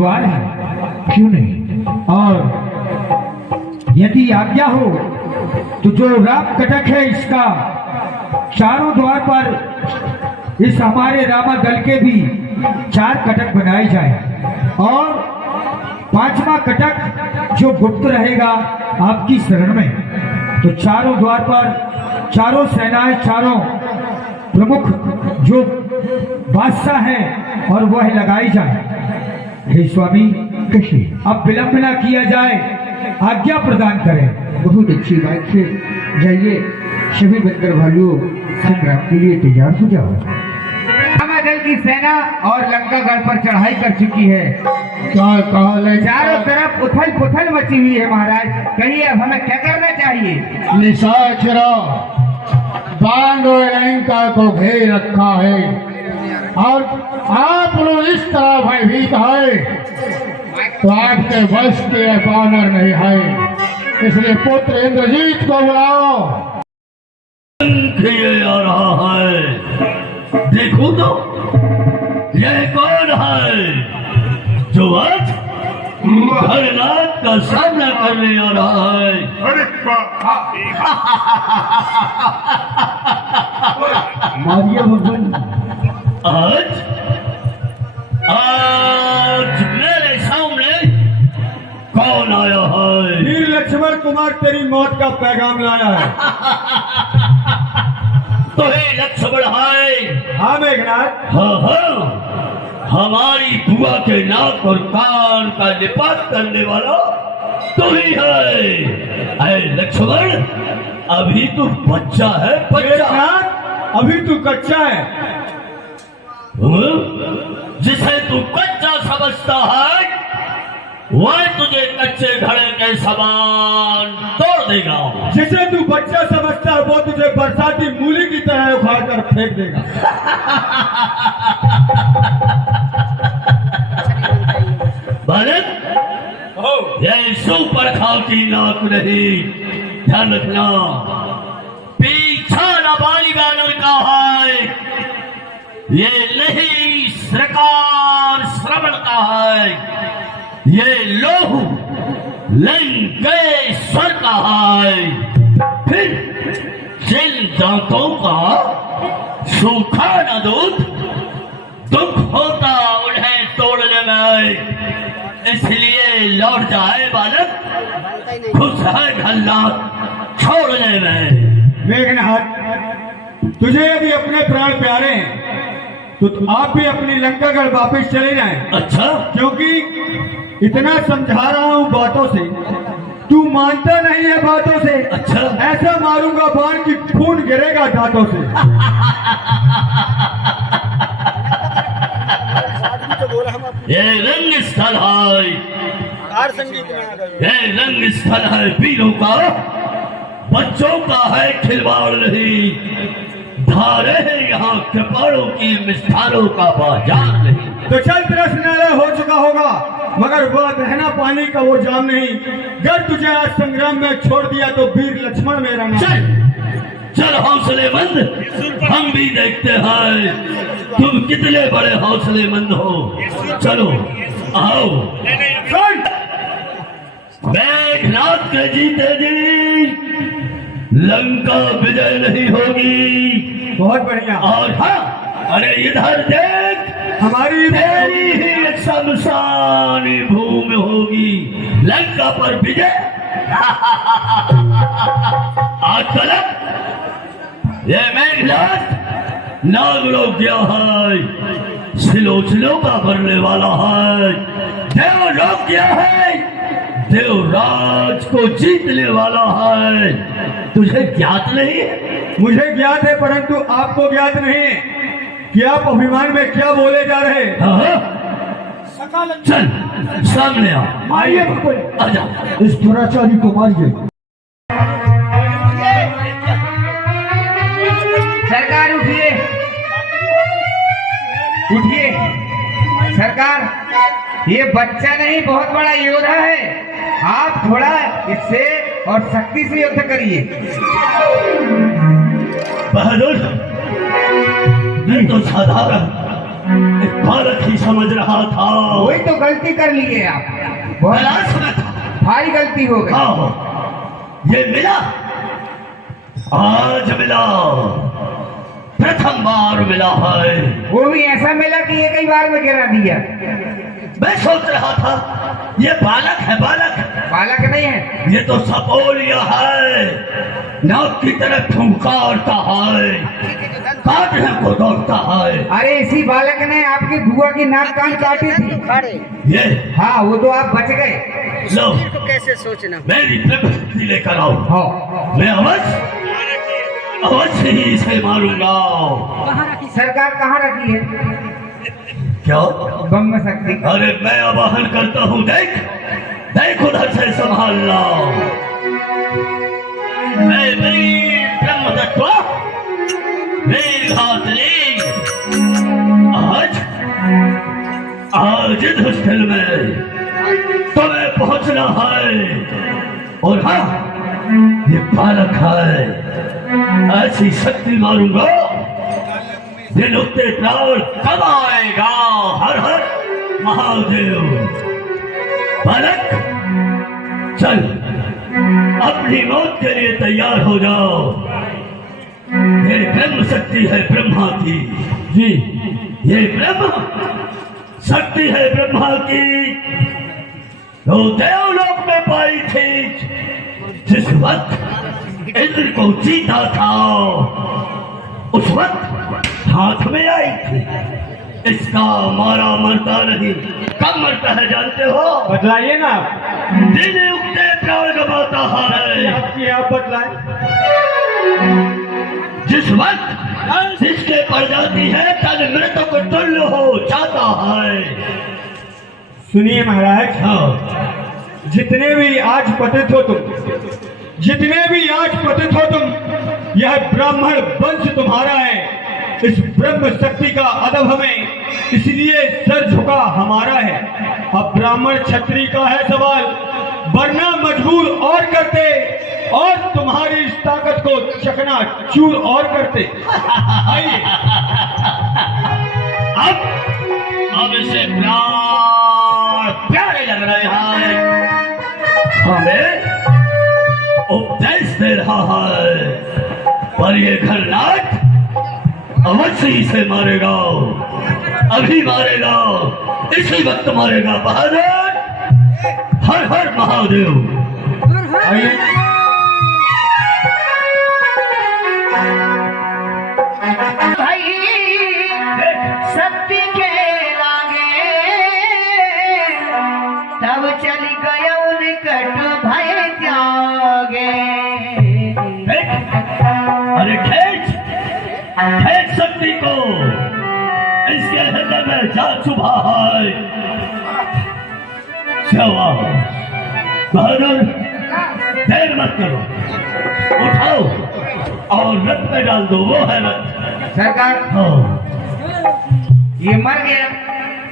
द्वार है, क्यों नहीं? और यदि आज्ञा हो तो जो राम कटक है इसका चारों द्वार पर इस हमारे रामा दल के भी 4 कटक बनाए जाए और 5वां कटक जो गुप्त रहेगा आपकी शरण में, तो चारों द्वार पर चारों सेनाएं, चारों प्रमुख जो बादशाह हैं और वह लगाई जाए। हे स्वामी कृष्ण, अब विलंब न किया जाए, आज्ञा प्रदान करें। बहुत अच्छी बात से जाइए, सभी बंदर भाइयों संग्राम के लिए तैयार हो जाओ। रामा दल की सेना और लंकागढ़ पर चढ़ाई कर चुकी है। क्या कहा? चारों तरफ उथल पुथल मची हुई है महाराज, कहिए अब हमें क्या करना चाहिए? निशाचरा बांध और लंका को घेर रखा है और आप लोग इस तरह भयभीत है तो आपके वश के बानर नहीं है, इसलिए पुत्र इंद्रजीत को बुलाओ। ये आ रहा है, देखो तो यह कौन है जो आज भरनाथ का सामना करने आ रहा है? मारिया भगवान, आज आज मेरे सामने कौन आया है? वीर लक्ष्मण कुमार तेरी मौत का पैगाम लाया है। तो हे लक्ष्मण है? हाँ मेघनाथ। हाँ, हमारी बुआ के नाक और कान का लिपात करने वाला तो ही है। अरे लक्ष्मण, अभी तू बच्चा है, बच्चा। अभी तू कच्चा है। जिसे तू कच्चा समझता है वह तुझे कच्चे घड़े के समान तोड़ देगा। जिसे तू बच्चा समझता है वो तुझे बरसाती मूली की तरह उखाड़ कर फेंक देगा। बालक, यह सुपर खाकी नाक नहीं, ध्यान रखना। पीछा नाबाली बानर का है, ये नहीं सरकार श्रवण का है, ये लोहू लंकेश्वर का है। फिर जिन दांतों का सूखा न दूध दुख होता उन्हें तोड़ने में, इसलिए लौट जाए बालक, खुश है घल्ला छोड़ने में। मेघनाथ, तुझे यदि अपने प्राण प्यारे हैं तो आप भी अपनी लंकागढ़ वापस चले जाएं। अच्छा, क्योंकि इतना समझा रहा हूँ बातों से, तू मानता नहीं है बातों से। अच्छा, ऐसा मारूंगा बाण की खून गिरेगा दांतों से। ये रंग स्थल है, ये रंग स्थल है वीरों का, बच्चों का है खिलवाड़ नहीं। धारे है यहाँ कपाड़ों की, मिष्ठानों का बाजार नहीं। तो चल, तेरा स्नान हो चुका होगा, मगर वह बहना पानी का वो जाम नहीं। अगर तुझे आज संग्राम में छोड़ दिया तो वीर लक्ष्मण मेरा नाम। चल चल हौसलेमंद, हम भी देखते हैं तुम कितने बड़े हौसलेमंद हो। चलो आओ। मेघनाथ के जीते जी लंका विजय नहीं होगी। बहुत बढ़िया। और हाँ, अरे इधर देख, हमारी तेरी ही शमशानी भूमि होगी, लंका पर विजय। आज तलक ये मेघनाथ नागलोक्या है, सिलोचलों का भरने वाला है, देवलोक्या है, देवराज को जीतने वाला है। तुझे ज्ञात नहीं है? मुझे ज्ञात है, परंतु आपको ज्ञात नहीं है कि आप अभिमान में क्या बोले जा रहे हैं। चल सामने आ। आइए आजा। इस दुराचारी को मारिए। सरकार उठिए, उठिए सरकार, ये बच्चा नहीं बहुत बड़ा योद्धा है, आप थोड़ा इससे और शक्ति से युद्ध करिए। बहादुर, मैं तो साधारण एक बालक ही समझ रहा था। वही तो गलती कर लिए आप, बहुत तलाश में था। भारी गलती हो गई। हाँ, ये मिला, आज मिला, प्रथम बार मिला है। वो भी ऐसा मिला कि एक ही बार में गिरा दिया। मैं सोच रहा था ये बालक है, बालक बालक नहीं है, ये तो सपोलिया है, नाक की तरफ फुंकारता है, काटने को दौड़ता है। अरे इसी बालक ने आपकी बुआ की नाक कान काटी थी। ये हाँ, वो तो आप बच गए। लो, तो कैसे सोचना। मेरी प्रकृति लेकर आओ। हाँ, मैं अवश्य ही इसे मारूंगा। सरकार कहाँ रखी है क्या? बम में शक्ति? अरे मैं आवाहन करता हूँ, देख देख उधर से संभालना। मैं मेरी ब्रह्मदत्त मेरी घातली आज इस हॉस्टल में तुम्हें पहुंचना है। और हाँ, ये बालक है, ऐसी शक्ति मारूंगा ये नुक्ते प्राण कब आएगा। हर हर महादेव। बालक चल, अपनी मौत के लिए तैयार हो जाओ। ये ब्रह्म शक्ति है ब्रह्मा की। जी, ये ब्रह्म शक्ति है ब्रह्मा की, जो देवलोक में पाई थी। जिस वक्त इंद्र को जीता था उस वक्त हाथ में आई थी। इसका मारा मरता नहीं, कब मरता है जानते हो? बतलाइए ना। दिन उगते प्राण गवाता है। आपकी आप बतलाए। जिस वक्त इसके पड़ जाती है तन मृतक तुल्य हो जाता है। सुनिए महाराज, हाँ, जितने भी आज पतित हो तुम, जितने भी आज पतित हो तुम, यह ब्राह्मण वंश तुम्हारा है। इस ब्रह्म शक्ति का अदब हमें, इसलिए सर झुका हमारा है। अब ब्राह्मण क्षत्रिय का है सवाल, वरना मजबूर और करते और तुम्हारी इस ताकत को चकना चूर और करते। आइए। अब इसे प्यारे लग रहे हैं, हमें उपदेश दे रहा है, पर ये घरनाट अवश्य इसे मारेगा, अभी मारेगा, इसी वक्त मारेगा। बहादुर, हर हर महादेव। आइए। भाई शक्ति के लागे तब चली गया निकट भय त्यागे। अरे खींच खींच शक्ति को, इसके हृदय में जा चुभा है। शाबाश बहादुर, देर मत करो, उठाओ और रथ पे डाल दो। वो है रथ। सरकार, हाँ। ये मर गया।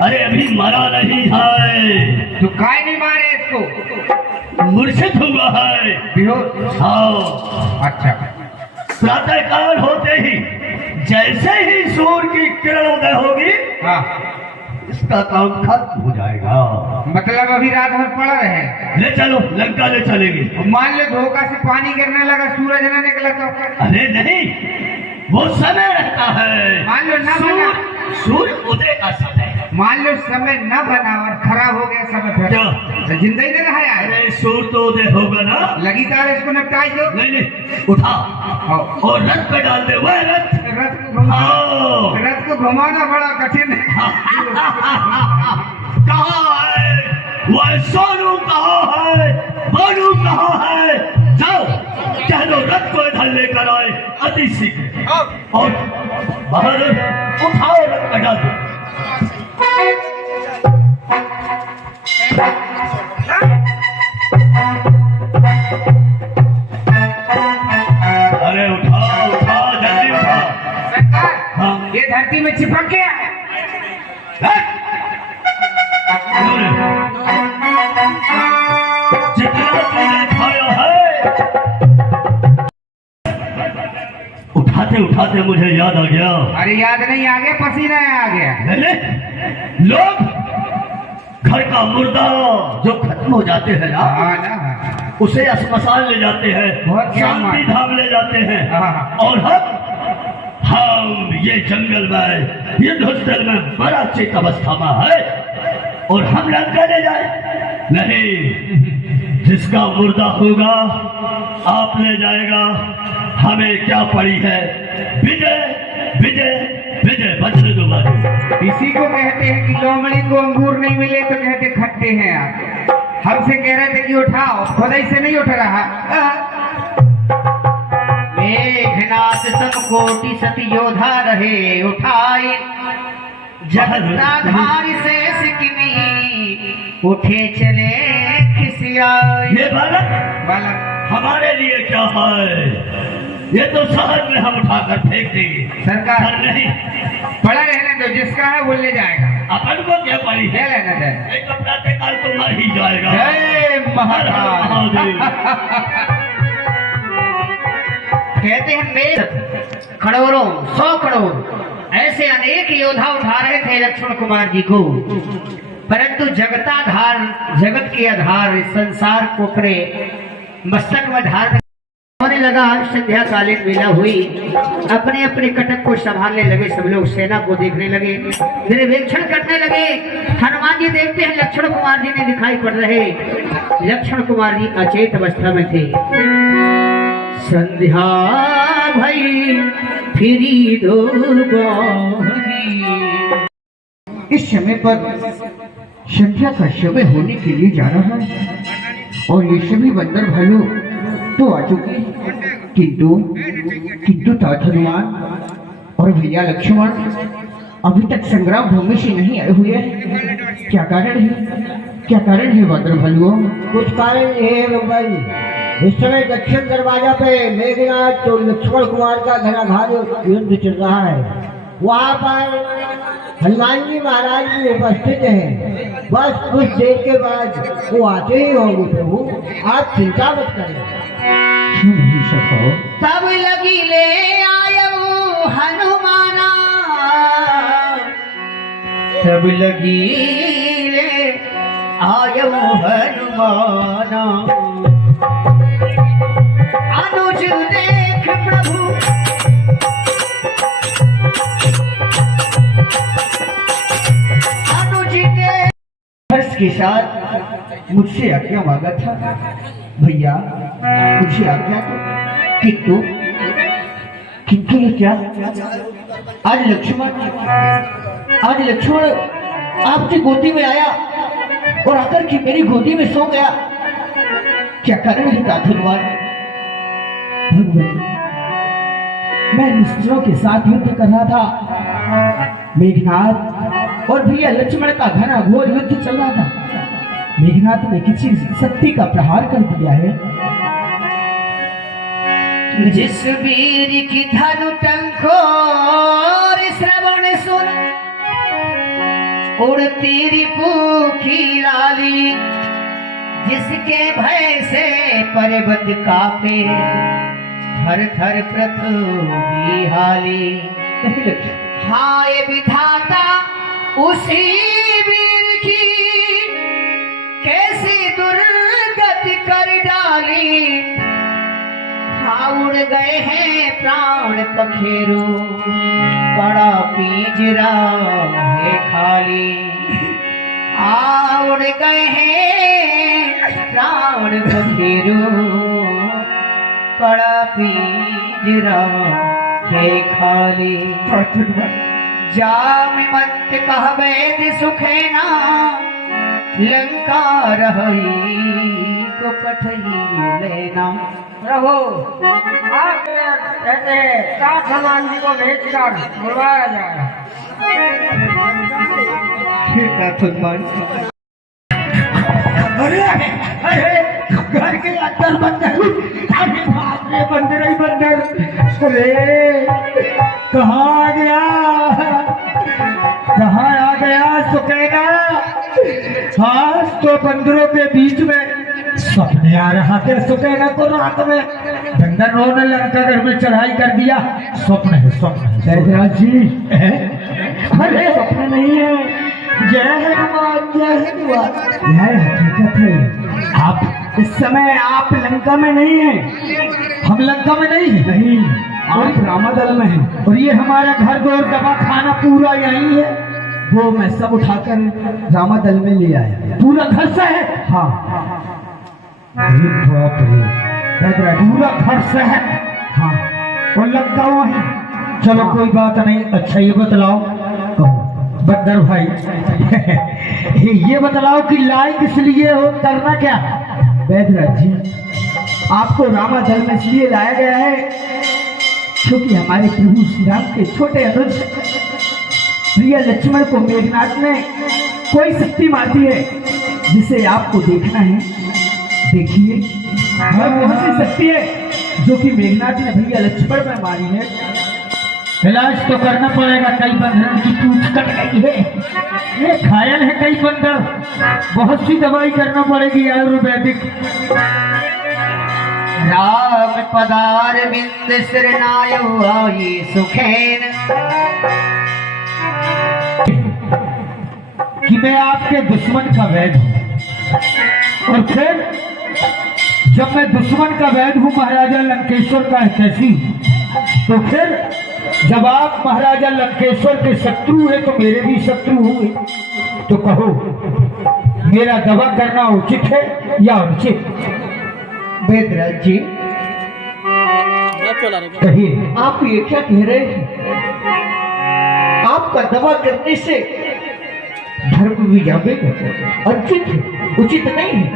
अरे अभी मरा नहीं है, तो काय नहीं मारे इसको? मूर्छित हुआ है। बेहोश। हाँ, अच्छा। प्रातः काल होते ही जैसे ही सूर्य की किरण उदय होगी, हाँ, इसका काम खत्म हो जाएगा। मतलब अभी रात भर पड़ा रहे। ले चलो, लंका ले चलेंगे। मान लो धोखा से पानी गिरने लगा, सूरज न निकला तो? अरे नहीं, वो समय रहता है। मान लो ना बना, सूर्य उदय का समय। मान लो समय न बना और खराब हो गया समय, फिर क्या? तो जिंदा ही नहीं रहा यार। अरे सूर्य तो उदय होगा ना। लगी तार इसको निपटाई दो। नहीं नहीं, उठा हाँ। और रथ पे डाल दे। वह रथ। रथ को घुमा, हाँ। रथ को घुमाना बड़ा कठिन है। कहाँ है वह सोनू? कहाँ है भानु? कहाँ है? जाओ कह दो रथ को इधर लेकर आए अति शीघ्र। और बहादुर उठाओ, रथ पे डाल दो। अरे उठा उठा, जल्दी उठा। सरकार, हाँ। ये धरती में चिपक गया। जितना तूने खाया है, उठाते उठाते बात है मुझे याद आ गया। अरे याद नहीं आ गया, पसीना आ गया। पहले लोग घर का मुर्दा जो खत्म हो जाते हैं ना, हाँ ना, उसे अस्पताल ले जाते हैं, बहुत ज्ञान शांति है। धाम ले जाते हैं। हाँ। और हम ये जंगल में युद्धस्थल में बड़ा चेत अवस्था में है और हम लंका ले जाए नहीं, जिसका मुर्दा होगा आप ले जाएगा। हमें क्या पड़ी है? विजय विजय विजय वज्र दुबारी। इसी को कहते हैं कि लोमड़ी को अंगूर नहीं मिले तो कहते खट्टे हैं आप। हमसे कह रहे थे कि उठाओ, खुदाई से नहीं उठ रहा। मेघनाथ सब कोटि सती योधा रहे उठाए, जगताधार से सिकनी उठे चले खिसियाए। ये बालक बालक हमारे लिए क्या है? ये तो शहर में हम उठाकर फेंक देंगे। सरकार पर नहीं, पड़ा रहने दो, जिसका है वो ले जाएगा। अपन को क्या पड़ी ले है? लेना दे। एक अपराध काल तो मर ही जाएगा। जय महाकाल। महादेव। कहते हैं मेघ करोड़ों 100 करोड़ ऐसे अनेक योद्धा उठा रहे थे लक्ष्मण कुमार जी को, परंतु जगताधार जगत के आधार इस संसार को अपने मस्तक में धारण होने लगा। संध्या कालीन वेला हुई, अपने अपने कटक को संभालने लगे। सब लोग सेना को देखने लगे, निरीक्षण करने लगे। हनुमान जी देखते हैं लक्ष्मण कुमार जी ने दिखाई पड़ रहे। लक्ष्मण कुमार जी अचेत अवस्था में थे। संध्या भई फिरी दो इस समय पर संध्या का समय होने के लिए जा रहा है और ये सभी बंदर भालू तो आ चुके, किंतु तात हनुमान और भैया लक्ष्मण अभी तक संग्राम भूमि से नहीं आए हुए हैं। क्या कारण है? क्या कारण है बंदर भालुओं? कुछ कारण ये है भाई, इस समय दक्षिण दरवाजा पे मेघनाथ तो लक्ष्मण कुमार का घनाघात युद्ध चल रहा है। वहाँ पर हनुमान जी महाराज भी उपस्थित हैं। बस कुछ देर के बाद वो आते ही होंगे। प्रभु आप चिंता मत करें। नहीं सको। तब लगी ले आयो हनुमाना, तब लगी ले आयो हनुमाना। अनुज देख प्रभु अनुज के हर्ष के साथ मुझसे आज्ञा मांगा था भैया, मुझे आज्ञा तो, किंतु ये क्या? आज लक्ष्मण आपकी गोदी में आया और आकर के मेरी गोदी में सो गया। क्या कारण है तात हनुमान? भगवान, मैं मिस्त्रों के साथ युद्ध कर रहा था। मेघनाथ और भैया लक्ष्मण का घना घोर युद्ध चल रहा था। मेघनाथ ने किसी शक्ति का प्रहार कर दिया है। जिस वीर की धनु टंकोर श्रवण सुन, उड़ती रिपु की लाली, जिसके भय से पर्वत कांपे, थर थर पृथ्वी हाली। हाय विधाता उसी वीर की कैसी दुर्गति कर डाली। हाँ उड़ गए हैं प्राण पखेरु, बड़ा पिंजरा है खाली। हाँ उड़ गए हैं प्राण पखेरु, बड़ा पिंजरा है खाली। जामिमंत कहबे सुखेना, लंका रही को पठई लेना। प्रभु आप कहते तात हनुमान जी को भेजकर बुलवाया जाए। अरे अरे घर के अंदर बंदर, अरे बाप रे, बंदर ही बंदर। अरे कहाँ आ गया, कहाँ आ गया सुकेना? आज तो बंदरों के बीच में सपने आ रहा थे सुकैना को रात में बंदरों ने लंकागढ़ में चढ़ाई कर दिया। स्वप्न है, स्वप्न है। जयराज जी, अरे स्वप्न नहीं है। जय हनुमान, जय हनुमान। यह हकीकत है। आप इस समय आप लंका में नहीं हैं। हम लंका में नहीं हैं। नहीं, आप रामादल में हैं। और ये हमारा घर द्वार दवा खाना पूरा यही है। वो मैं सब उठाकर रामादल में ले आया। पूरा घर से है? हाँ। अरे बाप रे, पूरा घर से है। हाँ, और लगता हुआ है। चलो कोई बात नहीं। अच्छा ये बतलाओ बंदर भाई, ये बतलाओ कि लाए किस लिए हो, करना क्या? वैद्यराज जी, आपको रामादल में इसलिए लाया गया है क्योंकि हमारे प्रभु श्री राम के छोटे अनुज प्रिय लक्ष्मण को मेघनाथ ने कोई शक्ति मारती है जिसे आपको देखना है। देखिए, वह बहुत सी शक्ति है जो कि मेघनाथ ने भैया लक्ष्मण में मारी है। इलाज तो करना पड़ेगा। कई बंदरों की पूंछ कट गई है, ये घायल है कई बंदर। बहुत सी दवाई करना पड़ेगी आयुर्वेदिक। राम पदार बिंद सिरनायो आई सुखेन। कि मैं आपके दुश्मन का वैद्य हूं, और फिर जब मैं दुश्मन का वैद्य हूं महाराजा लंकेश्वर का कैसी, तो फिर जब आप महाराजा लंकेश्वर के शत्रु हैं तो मेरे भी शत्रु हुए। तो कहो, मेरा दवा करना उचित है या अनुचित? वेदराज जी, कहिए। आप ये क्या कह रहे हैं? आपका दवा करने से धर्म भी जाएगा, अनुचित है, उचित नहीं है।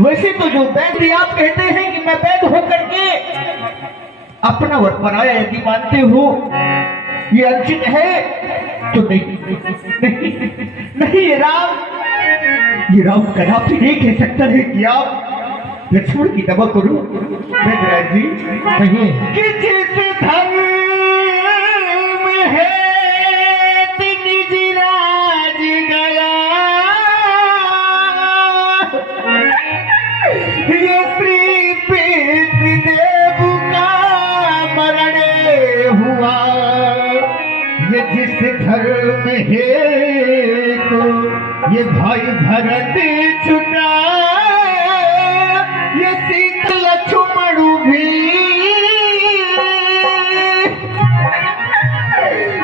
वैसे तो जो वैद्य आप कहते हैं कि मैं वैद्य होकर के अपना वर बनाया यदि मानते हो ये अनुचित है, तो नहीं नहीं, ये राम कदापि नहीं कह सकता है कि आप लक्ष्मण की दवा करो। वेदराज जी, कहिए। कि जिस धर्म है निज राज गया, ये श्री पितृदेव का मरण हुआ, ये जिस धर्म है तो ये भाई भरत छुटा, ये सीता लक्ष्मण भी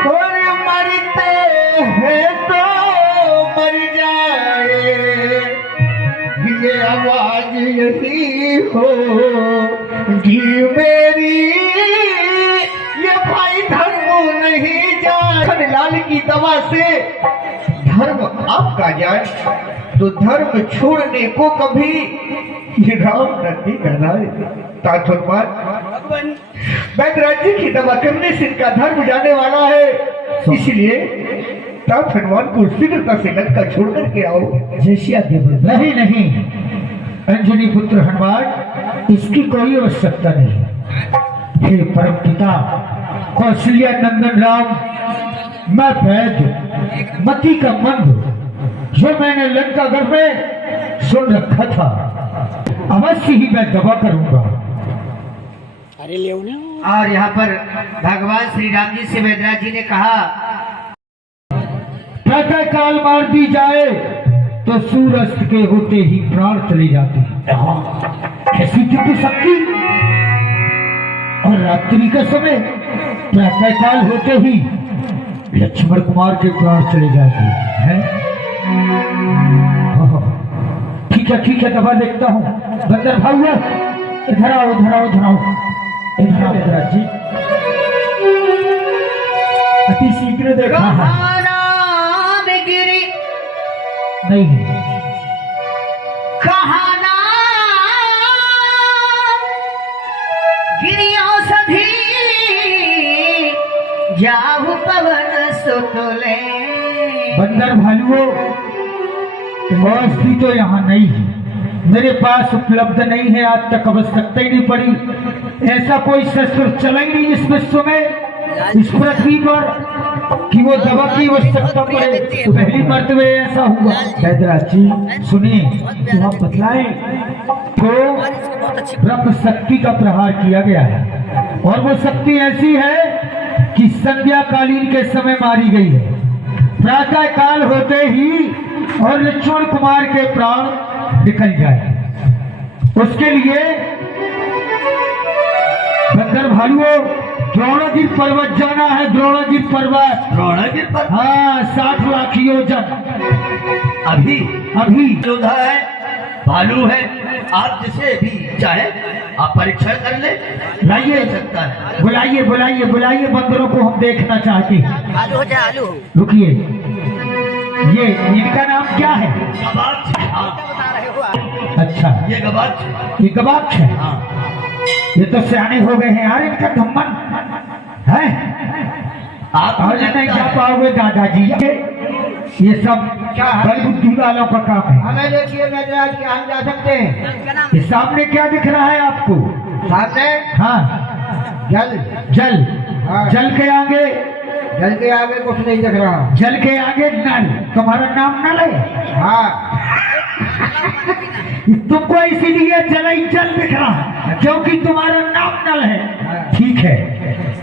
और मरते हैं तो मर जाए, ये आवाज यही हो कि मेरी, ये भाई धर्म नहीं जाए। लाल की दवा से धर्म आपका जाए तो धर्म छोड़ने को कभी ये राम नहीं करना है। वैद्यराज जी की दवा करने से इनका धर्म जाने वाला है, इसलिए तात हनुमान को शीघ्रता से लंका छोड़ करके आओ। जैसी आज्ञा। नहीं नहीं, अंजनी पुत्र हनुमान, इसकी कोई आवश्यकता नहीं। हे परम पिता कौशल्या नंदन राम, मैं वैद्य मति का मंद जो मैंने लंकागढ़ में सुन रखा था, अवश्य ही मैं दवा करूंगा। और यहाँ पर भगवान श्री राम जी से वैद्यराज जी ने कहा, प्रातः काल मार दी जाए तो सूरज के होते ही प्राण चले जाते हैं। ऐसी दिव्य शक्ति, और रात्रि का समय प्रातः काल होते ही लक्ष्मण कुमार के प्राण चले जाते हैं। ठीक है, दवा देखता हूँ। बंदर भाई, इधर आओ, इधर आओ, इधर आओ, इधर आओ। वैद्यराज जी, अति शीघ्र देखा है। गिरी नहीं है। कहाना गिरियों सधी जाहु पवन सुतले। बंदर भालुओं, औषधि तो यहाँ नहीं है, मेरे पास उपलब्ध नहीं है। आज तक आवश्यकता ही नहीं पड़ी। ऐसा कोई शस्त्र चला ही नहीं इस विश्व में, इस पृथ्वी पर कि वो दवा की आवश्यकता पड़े तो पहली मर्तबे ऐसा हुआ। बैदराज जी सुनिए, तो आप बतलाएं। तो ब्रह्म शक्ति का प्रहार किया गया है और वो शक्ति ऐसी है कि संध्या कालीन के समय मारी गई है। प्रातः काल होते ही और लक्ष्मण कुमार के प्राण निकल जाए, उसके लिए बंदर भालुओं द्रोणागिर पर्वत जाना है। द्रोणागिर पर्वत, द्रोणागिर पर हाँ 60 लाख योजन। अभी अभी योद्धा है, भालू है, आप जिसे भी चाहे आप परीक्षण कर ले, लाइए सकता है। बुलाइए बुलाइए बुलाइए, बंदरों को हम देखना चाहते हैं। आलू हो जाए आलू। रुकिए, ये इनका नाम क्या है? गवाक्ष, हाँ, अच्छा, ये गवाक्ष, ये गवाक्ष है। हाँ, ये तो सियाने हो गए हैं यार, इनका धम्मन है। आप और नहीं जा पाओगे दादाजी, ये सब क्या है? बल बुद्धि वालों का काम है। हमें देखिए बैदराज कि हम जा सकते हैं। ये सामने क्या दिख रहा है आपको? सामने हाँ, जल, जल। हाँ। जल के आगे, जल के आगे कुछ नहीं दिख रहा। जल के आगे नल। तुम्हारा नाम नल है? हाँ, तुमको इसीलिए जल ही जल दिख रहा है क्योंकि तुम्हारा नाम नल है। ठीक है,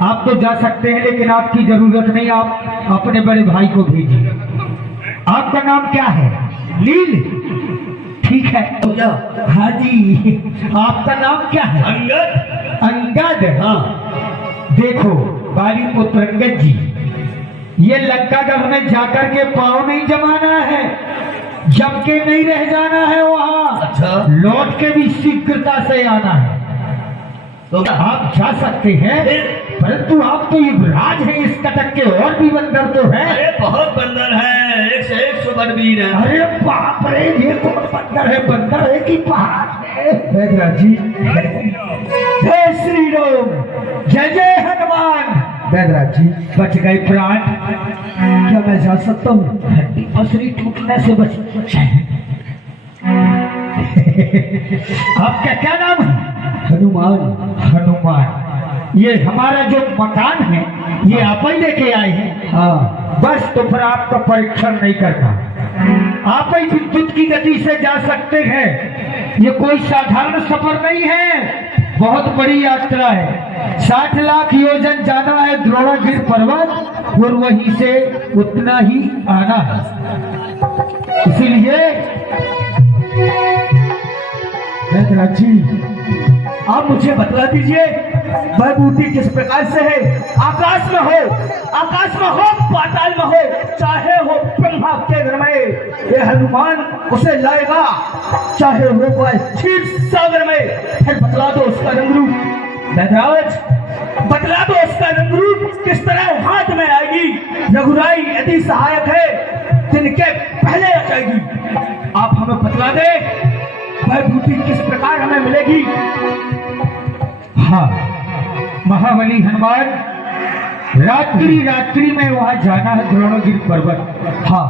आप तो जा सकते हैं, लेकिन आपकी जरूरत नहीं, आप अपने बड़े भाई को भेजिए। आपका नाम क्या है? नील। ठीक है, हाँ जी, आपका नाम क्या है? अंगद, अंगद। हाँ, देखो बाली पुत्र अंगद जी, ये लंकागढ़ में जाकर के पाँव नहीं जमाना है, जम के नहीं रह जाना है वहाँ, अच्छा, लौट के भी शीघ्रता से आना है। तो आप जा सकते हैं, परंतु आप तो युवराज हैं इस कटक के, और भी बंदर तो है। अरे बहुत बंदर है, 1 से 1 सुबनवीर है। अरे बाप रे, ये कौन बंदर है? बंदर है कि पहाड़ है? बैदराज जी, जय श्री राम, जय जय हनुमान। बैदराज जी बच गए प्राण, क्या मैं जा सकता हूँ? हड्डी पसरी टूटने से बच। आपका क्या नाम है? हनुमान। हनुमान, ये हमारा जो मकान है ये आप ही लेके आए हैं? हाँ। बस तो फिर आपका परीक्षण नहीं करना, आप ही विद्युत की गति से जा सकते हैं। ये कोई साधारण सफर नहीं है, बहुत बड़ी यात्रा है। 60 लाख योजन जाना है द्रोणागिर पर्वत और वहीं से उतना ही आना है। इसीलिए बैदराज जी, आप मुझे बतला दीजिए वह बूटी किस प्रकार से है? आकाश में हो, पाताल में हो, चाहे हो ब्रह्मा के घर में, ये हनुमान उसे लाएगा, चाहे हो वह क्षीर सागर में। फिर बतला दो उसका रंग रूप। बैदराज, बतला दो उसका रंग रूप किस तरह हाथ में आएगी। रघुराई यदि सहायक है जिनके पहले आ जाएगी। आप हमें बतला दे वह बूटी किस प्रकार हमें मिलेगी। हाँ, महाबली हनुमान, रात्रि में वहां जाना है द्रोणागिर पर्वत। हाँ,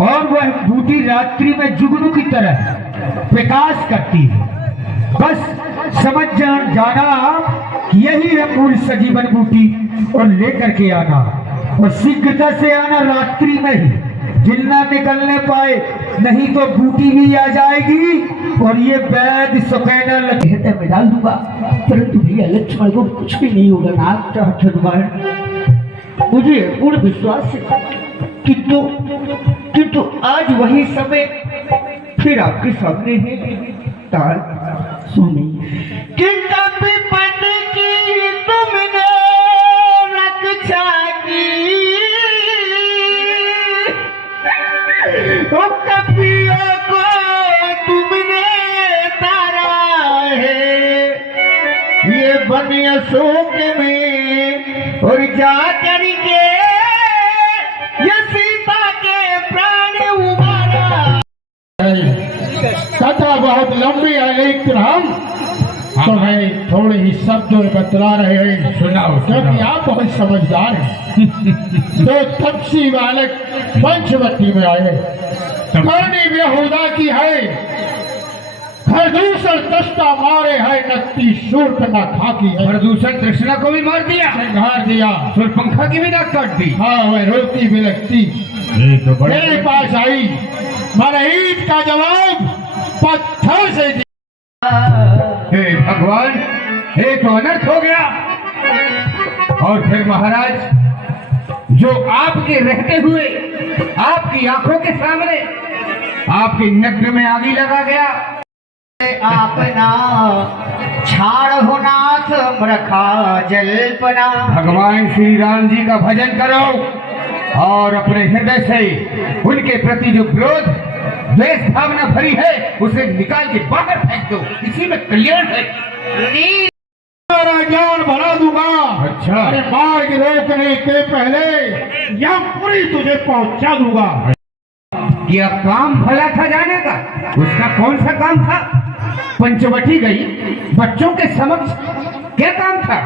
और वह बूटी रात्रि में जुगनू की तरह प्रकाश करती है। बस समझ जाना कि यही है मूल सजीवन बूटी, और लेकर के आना, और शीघ्रता से आना रात्रि में ही, दिन ना निकलने पाए, नहीं तो बूटी भी आ जाएगी और ये वैद सुकैना लहते में डाल दूंगा। परंतु भैया लक्ष्मण को कुछ भी नहीं होगा ना। हनुमान, मुझे पूर्ण विश्वास है, किंतु आज वही समय फिर आपके सामने है। तार सुनिए, विपद की तुमने रक्षा की, कपियों को तुमने तारा है, ये बन अशोक में और जा करके ये सीता के प्राण उबारा। कथा बहुत लंबी है, लेकिन हम तुम्हें थोड़े ही शब्दों में बतला रहे हैं। सुनाओ, क्योंकि आप बहुत समझदार हैं। दो तपसी बालक पंचवटी में आए, करनी बेहुदा की है, प्रदूषण दस्ता मारे है नक्ति शूर्प न खाकी है। प्रदूषण कृष्णा को भी मार दिया, मार दिया, पंखा की भी नाक काट दी। हाँ वह रोती भी लगती तो मेरे पास आई, मैंने ईट का जवाब पत्थर से दिया। हे भगवान, एक अनर्थ हो गया। और फिर महाराज, जो आपके रहते हुए आपकी आंखों के सामने आपके नग्न में आगी लगा गया। आपना छाड़ हो नाथ मरखा जल्पना। भगवान श्री राम जी का भजन करो और अपने हृदय से उनके प्रति जो क्रोध द्वेष भावना भरी है उसे निकाल के बाहर फेंक दो, इसी में कल्याण है। मेरा ज्ञान भरा दूंगा। अच्छा। अरे मार्ग रोकने के पहले यमपुरी तुझे पहुंचा दूंगा। क्या काम भला था जाने का? उसका कौन सा काम था? पंचवटी गई, बच्चों के समक्ष क्या काम था?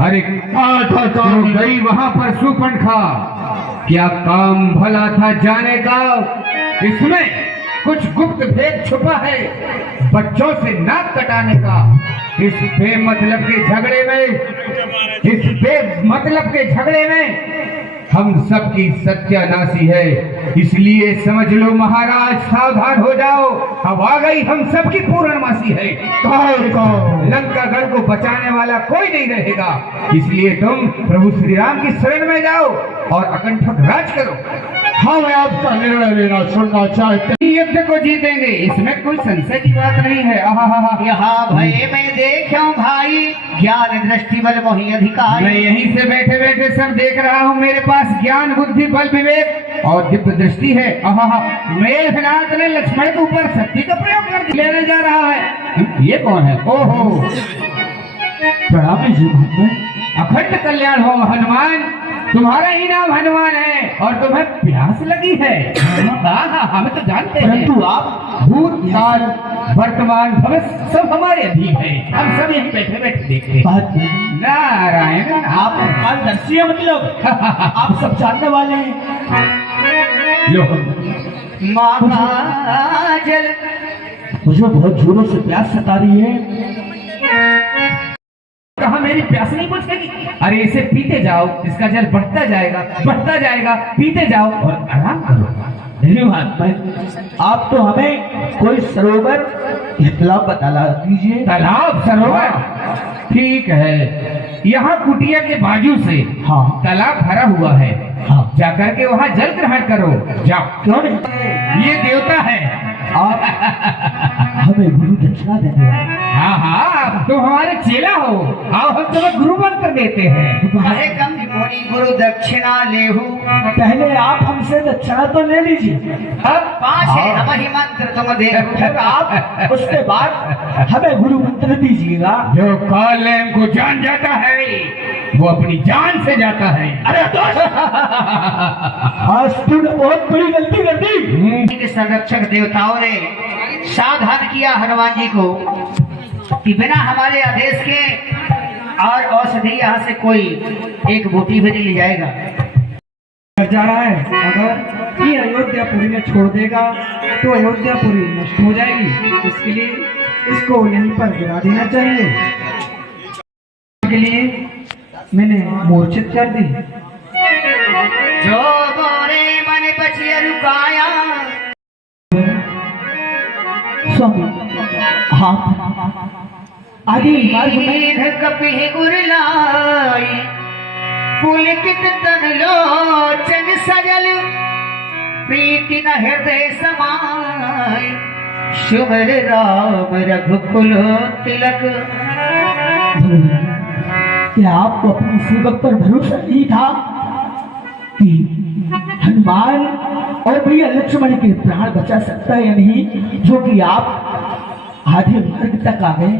अरे जो गई वहां पर सुपंखा, क्या काम भला था जाने का? इसमें कुछ गुप्त भेद छुपा है, बच्चों से नाक कटाने का। इस बेमतलब के झगड़े में, इस बेमतलब के झगड़े में हम सबकी सत्यानाशी है। इसलिए समझ लो महाराज, सावधान हो जाओ, अब आ गई हम सबकी पूर्णमासी है। लंकागढ़ को बचाने वाला कोई नहीं रहेगा। इसलिए तुम प्रभु श्री राम की शरण में जाओ और अकंठक राज करो। हाँ मैं आपका निर्णय लेना सुनना चाहते। युद्ध को जीतेंगे, इसमें कोई संशय की बात नहीं है। यहाँ भय में देखो भाई, ज्ञान दृष्टि बल मोहि अधिकार। मैं यहीं से बैठे बैठे सब देख रहा हूँ। मेरे पास ज्ञान बुद्धि बल विवेक और दिव्य दृष्टि है। मेघनाथ ने लक्ष्मण के ऊपर शक्ति का प्रयोग कर लेने जा रहा है। ये कौन है? ओहो, प्रणाम जी महात्मा। अखंड कल्याण हो हनुमान, तुम्हारा ही नाम हनुमान है और तुम्हें प्यास लगी है। हाँ, हमें तो जानते हैं, परंतु आप भूत काल वर्तमान भविष्य सब हमारे अधीन है। हम सब यहीं बैठे बैठे देखते हैं। नारायण, आप मार्गदर्शी है, मतलब आप सब जानने वाले हैं। लो माता जल। मुझे बहुत जोरों से प्यास सता रही है। कहा मेरी प्यास नहीं बुझेगी? अरे इसे पीते जाओ, इसका जल बढ़ता जाएगा, पीते जाओ और आराम करो। नहीं महात्मा, आप तो हमें कोई सरोवर या तालाब बता दीजिए। तालाब सरोवर ठीक है, यहाँ कुटिया के बाजू से हाँ तालाब भरा हुआ है। हाँ जाकर के वहाँ जल ग्रहण करो, जाओ। क्यों नहीं? ये देवता है। आप हमें गुरु दक्षिणा देने वाले। हाँ हाँ, तुम हमारे चेला हो, आओ हम तुम्हें गुरु मंत्र देते हैं। कहे कम मुनि गुरु दक्षिणा लेहू। पहले आप हमसे दक्षिणा तो ले लीजिए, अब 5 है हम ही मंत्र तुम फिर देखो। आप उसके बाद हमें गुरु मंत्र दीजिएगा। जो कालेम को जान जाता है वो अपनी जान से जाता है। अरे आज तूने बहुत बड़ी गलती कर दी। संरक्षक देवताओं ने सावधान किया हनुमान जी को कि बिना हमारे आदेश के और औषधि यहाँ से कोई एक बूटी भी नहीं ले जाएगा। जा रहा है, अगर ये अयोध्यापुरी में छोड़ देगा तो अयोध्यापुरी नष्ट हो जाएगी। इसके लिए इसको यहीं पर गिरा देना चाहिए। के लिए मैंने मूर्छित कर दी। जो बोरे मन बचिया रुकाया। स्वामी आप आगे मार्ग में कपि गुरलाई पुलकित तन लोचन सजल प्रीति न हृदय समाय शुभर राम रघुकुल तिलक। क्या आपको अपने सेवक पर भरोसा नहीं था कि हनुमान और भैया लक्ष्मण के प्राण बचा सकता है या नहीं, जो कि आप आधे मार्ग तक आ गए।